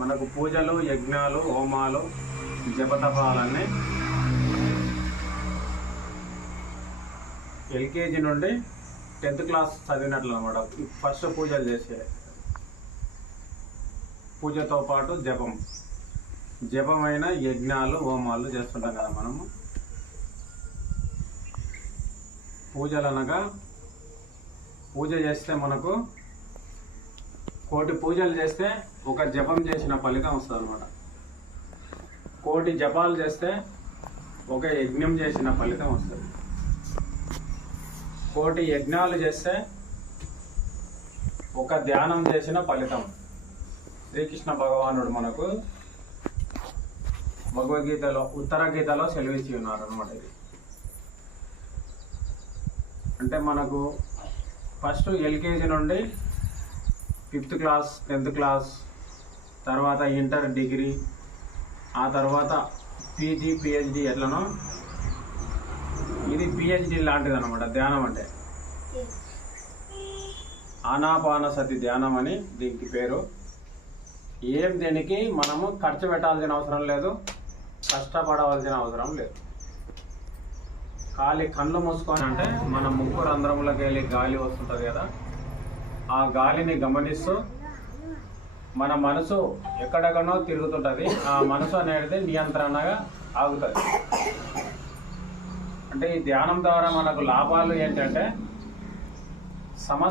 మనకు పూజలు, యజ్ఞాలు, హోమాలు, జపతపాలన్నీ ఎల్కేజీ నుండి 10th క్లాస్ చదివినట్లు అనమాట. ఫస్ట్ పూజలు చేసే పూజతో పాటు జపమైన యజ్ఞాలు, హోమాలు చేస్తుంటాం కదా మనము. పూజలు అనగా పూజ చేస్తే మనకు కోటి పూజలు చేస్తే ఒక జపం చేసిన ఫలితం వస్తుంది అనమాట. కోటి జపాలు చేస్తే ఒక యజ్ఞం చేసిన ఫలితం వస్తుంది. కోటి యజ్ఞాలు చేస్తే ఒక ధ్యానం చేసిన ఫలితం. శ్రీకృష్ణ భగవానుడు మనకు భగవద్గీతలో, ఉత్తర గీతలో సెలవిచ్చి ఉన్నారు అనమాట. ఇది అంటే మనకు ఫస్ట్ ఎల్కేజీ నుండి 5th క్లాస్, 10th క్లాస్, తర్వాత ఇంటర్, డిగ్రీ, ఆ తర్వాత పీజీ, పిహెచ్డి ఎట్లనో ఇది పిహెచ్డి లాంటిది అనమాట. ధ్యానం అంటే ఆనాపానసతి ధ్యానం అని దీనికి పేరు. దీనికి మనము ఖర్చు పెట్టాల్సిన అవసరం లేదు, కష్టపడవలసిన అవసరం లేదు. ఖాళీ కళ్ళు మూసుకొని అంటే మన ముక్కు రంధ్రములకు వెళ్ళి గాలి వస్తుంటుంది కదా, ఆ గాలిని గమనిస్తూ మన మనసు ఎక్కడెక్కడో తిరుగుతుంటుంది. ఆ మనసు అనేది నియంత్రణగా ఆగుతుంది. అంటే ఈ ధ్యానం ద్వారా మనకు లాభాలు ఏంటంటే సమస్య